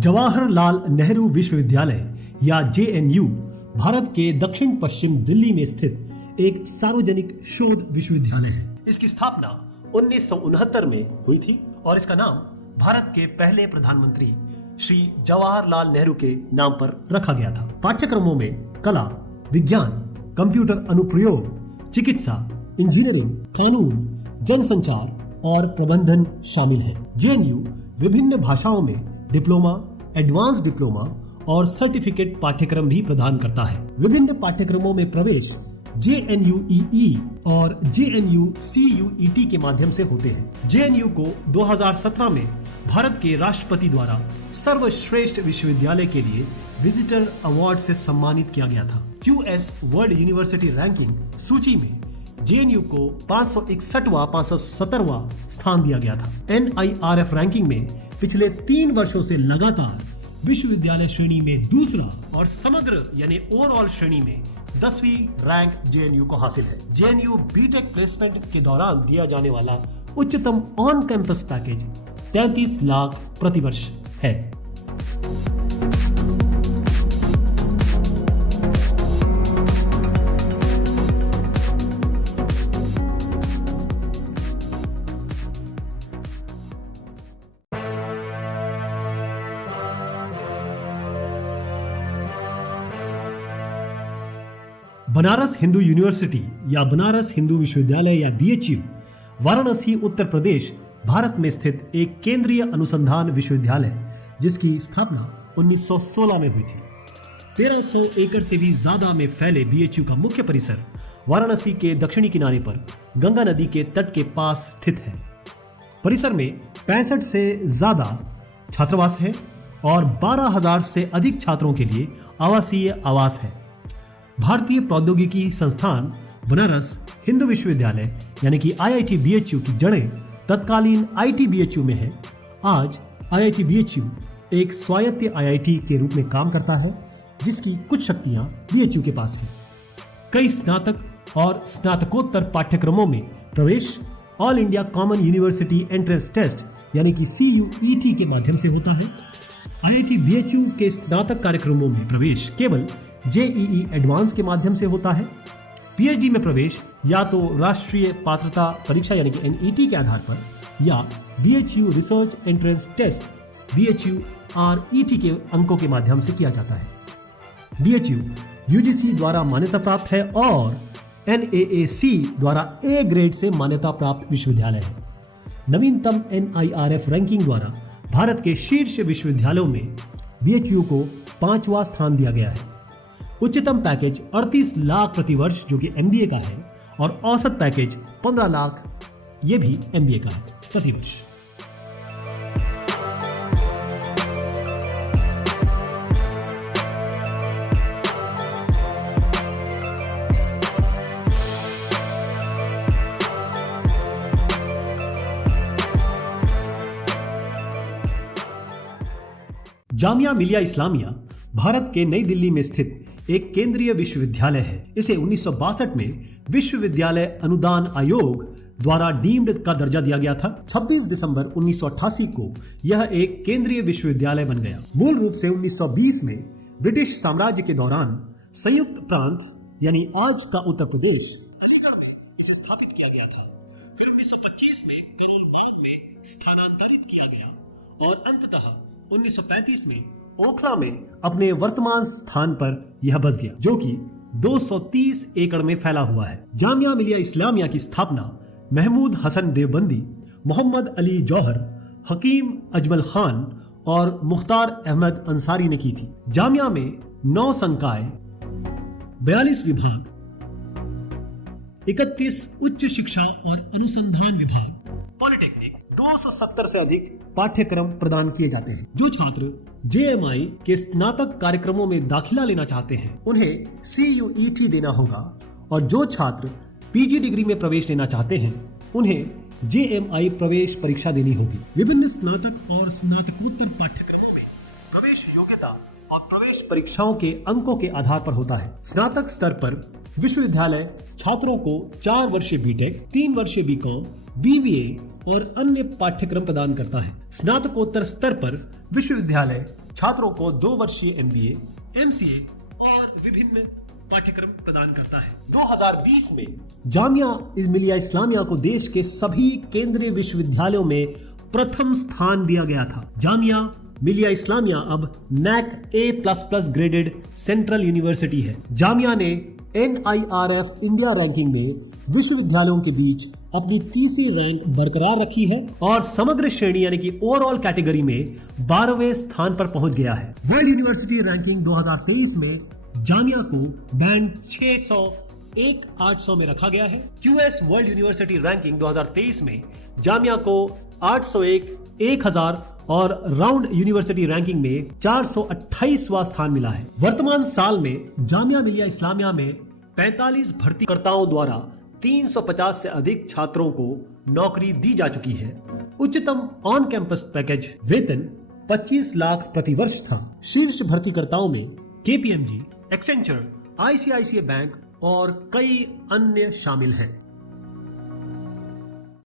जवाहरलाल नेहरू विश्वविद्यालय या जेएनयू भारत के दक्षिण पश्चिम दिल्ली में स्थित एक सार्वजनिक शोध विश्वविद्यालय है। इसकी स्थापना 1969 में हुई थी और इसका नाम भारत के पहले प्रधानमंत्री श्री जवाहरलाल नेहरू के नाम पर रखा गया था। पाठ्यक्रमों में कला, विज्ञान, कंप्यूटर अनुप्रयोग, चिकित्सा, इंजीनियरिंग, कानून, जनसंचार और प्रबंधन शामिल है। जेएनयू विभिन्न भाषाओं में डिप्लोमा, एडवांस डिप्लोमा और सर्टिफिकेट पाठ्यक्रम भी प्रदान करता है। विभिन्न पाठ्यक्रमों में प्रवेश JNUEE और JNUCUET के माध्यम से होते हैं। जेएनयू को 2017 में भारत के राष्ट्रपति द्वारा सर्वश्रेष्ठ विश्वविद्यालय के लिए विजिटर अवार्ड से सम्मानित किया गया था। QS वर्ल्ड यूनिवर्सिटी रैंकिंग सूची में जेएनयू को 561वां स्थान दिया गया था। NIRF रैंकिंग में पिछले 3 वर्षों से लगातार विश्वविद्यालय श्रेणी में दूसरा और समग्र यानी ओवरऑल श्रेणी में 10वीं रैंक जेएनयू को हासिल है। जेएनयू बीटेक प्लेसमेंट के दौरान दिया जाने वाला उच्चतम ऑन कैंपस पैकेज 33 लाख प्रतिवर्ष है। बनारस हिंदू यूनिवर्सिटी या बनारस हिंदू विश्वविद्यालय या BHU वाराणसी उत्तर प्रदेश भारत में स्थित एक केंद्रीय अनुसंधान विश्वविद्यालय जिसकी स्थापना 1916 में हुई थी। 1300 एकड़ से भी ज्यादा में फैले BHU का मुख्य परिसर वाराणसी के दक्षिणी किनारे पर गंगा नदी के तट के पास स्थित है। परिसर में 65 से ज्यादा छात्रावास है और 12,000 से अधिक छात्रों के लिए आवासीय आवास है। भारतीय प्रौद्योगिकी संस्थान बनारस हिंदू विश्वविद्यालय यानी कि IIT BHU की जड़ें तत्कालीन IT BHU में है। आज IIT BHU एक स्वायत्त IIT के रूप में काम करता है जिसकी कुछ शक्तियां BHU के पास हैं। कई स्नातक और स्नातकोत्तर पाठ्यक्रमों में प्रवेश all India common university entrance test यानी कि CUET के माध्यम से होता है। IIT BHU के स्नातक कार्यक्रमों में प्रवेश केवल JEE एडवांस के माध्यम से होता है। PhD में प्रवेश या तो राष्ट्रीय पात्रता परीक्षा यानी कि NET के आधार पर या BHU research entrance test BHU RET के अंकों के माध्यम से किया जाता है। BHU UGC द्वारा मान्यता प्राप्त है और NAAC द्वारा A ग्रेड से मान्यता प्राप्त विश्वविद्यालय है। नवीनतम NIRF रैंकिंग द्वारा भारत के शीर्ष विश्वविद्यालयों में BHU को 5वां स्थान दिया गया है। उच्चतम पैकेज 38 लाख प्रतिवर्ष जो कि MBA का है और औसत पैकेज 15 लाख ये भी MBA का है प्रतिवर्ष। जामिया मिलिया इस्लामिया भारत के नई दिल्ली में स्थित एक केंद्रीय विश्वविद्यालय है। इसे 1962 में विश्वविद्यालय अनुदान आयोग द्वारा डीम्ड का दर्जा दिया गया था। 26 दिसंबर 1988 को यह एक केंद्रीय विश्वविद्यालय बन गया। मूल रूप से 1920 में ब्रिटिश साम्राज्य के दौरान संयुक्त प्रांत यानी आज का उत्तर प्रदेश अलीगढ़ में इसे स्थापित किया गया था। फिर 1925 में करोल बाग में स्थानांतरित किया गया और अंततः 1935 में ओखला में अपने वर्तमान स्थान पर यह बस गया जो कि 230 एकड़ में फैला हुआ है। जामिया मिलिया इस्लामिया की स्थापना महमूद हसन देवबंदी, मोहम्मद अली जौहर, हकीम अजमल खान और मुख्तार अहमद अंसारी ने की थी। जामिया में 9 संकाय, 42 विभाग, 31 उच्च शिक्षा और अनुसंधान विभाग, पॉलिटेक्निक, 270 से अधिक पाठ्यक्रम प्रदान किए जाते हैं। जो छात्र JMI के स्नातक कार्यक्रमों में दाखिला लेना चाहते हैं उन्हें CUET देना होगा और जो छात्र PG डिग्री में प्रवेश लेना चाहते हैं उन्हें JMI प्रवेश परीक्षा देनी होगी। विभिन्न स्नातक और स्नातकोत्तर पाठ्यक्रमों में प्रवेश योग्यता और प्रवेश परीक्षाओं के अंकों के आधार पर होता है। स्नातक स्तर पर विश्वविद्यालय छात्रों को 4 वर्षीय BTech, 3 वर्षीय BCom, BBA और अन्य पाठ्यक्रम प्रदान करता है। स्नातकोत्तर स्तर पर विश्वविद्यालय छात्रों को 2 वर्षीय MBA, MCA और विभिन्न पाठ्यक्रम प्रदान करता है। 2020 में जामिया मिलिया इस्लामिया को देश के सभी केंद्रीय विश्वविद्यालयों में प्रथम स्थान दिया गया था। जामिया मिलिया इस्लामिया अब NAC A++ graded central university है। जामिया ने NIRF इंडिया रैंकिंग में विश्वविद्यालयों के बीच अपनी तीसरी रैंक बरकरार रखी है और समग्र श्रेणी यानी कि ओवरऑल कैटेगरी में 12वें स्थान पर पहुंच गया है। वर्ल्ड यूनिवर्सिटी रैंकिंग 2023 में जामिया को बैंड 601-800 में रखा गया है। QS वर्ल्ड यूनिवर्सिटी रैंकिंग 2023 में जामिया को 801, 1000 और राउंड यूनिवर्सिटी रैंकिंग में 428वां स्थान मिला है। वर्तमान साल में जामिया मिलिया इस्लामिया में 45 भर्तीकर्ताओं द्वारा 350 से अधिक छात्रों को नौकरी दी जा चुकी है। उच्चतम ऑन कैंपस पैकेज वेतन 25 लाख प्रति वर्ष था। शीर्ष भर्तीकर्ताओं में KPMG, एक्सेंचर, ICICI बैंक और कई अन्य शामिल हैं।